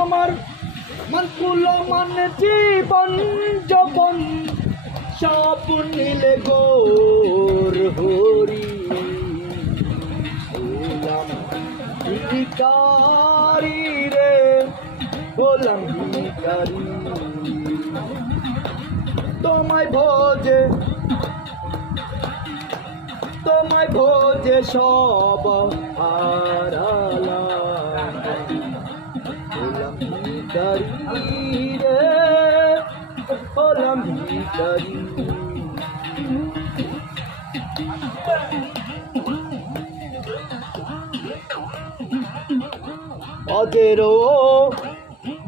আমার মনকুল মানে জীবন যখন সব নিলে গোর হরি হলাম ভিখারি রে, হলাম ভিখারি। তোমায় ভোজে সব হারালাম, হলাম ভিখারি রে, হলাম ভিখারি। অজেরও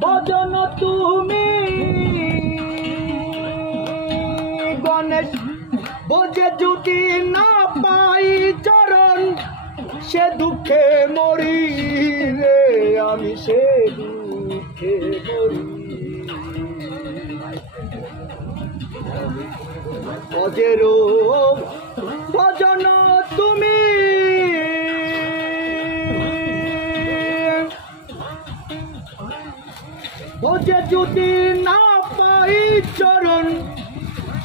ভজন তুমি গণেশ, বোঝে যদি না পাই চরণ, সে দুঃখে মরি রে আমি, সে দুঃখে মরি। অজেরও ভজন তুমি বোঝে যদি না পাই চরণ,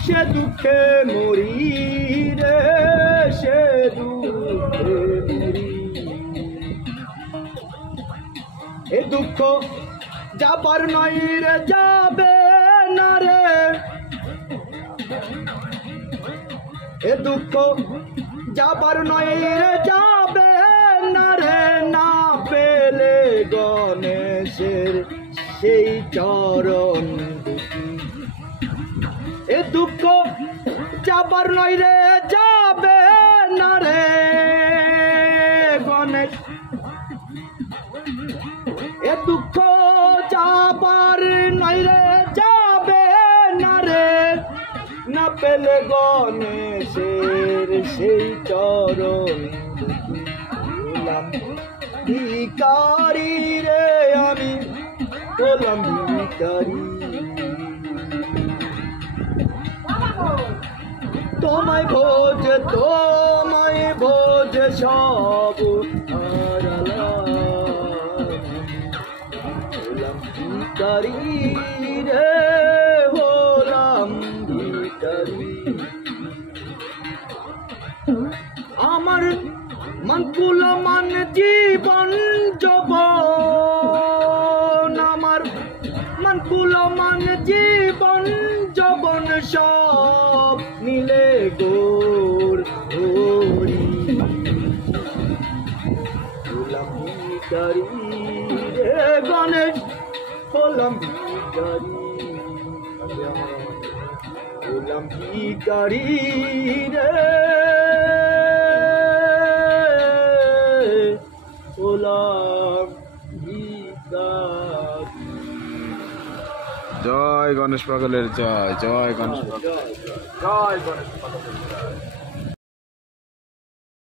সে দুঃখে মরি রে, সে দুঃখে মরি। এ দুঃখ যাবার নয় রে, যাবে না রে, এ দুঃখ যাবার নয় রে, যাবে না রে, না পেলে গণেশের সেই চরণ দুটি। এ দুঃখ যাবার নয় রে, যাবে না রে গণেশ, এ দুঃখ যাবার নয় রে, যাবে না রে, না পেলে গণেশের সেই চরণ দুটি। হলাম ভিখারি রে আমি, হলাম ভিখারি। তোমায় ভোজে সব হারালাম, হলাম ভিখারি রে, হলাম ভিখারি। আমার মনকুল মানে জীবন যৌবন, আমার মনকুল মানে জীবন যৌবন সব নিলে গোর হরি, হলাম ভিখারি রে গণেশ, হলাম ভিখারি, হলাম ভিখারি রে, হলাম ভিখারি। জয় গণেশ পাগলের জয়, জয় গণেশ পাগল, জয় গণেশ পাগলের জয়।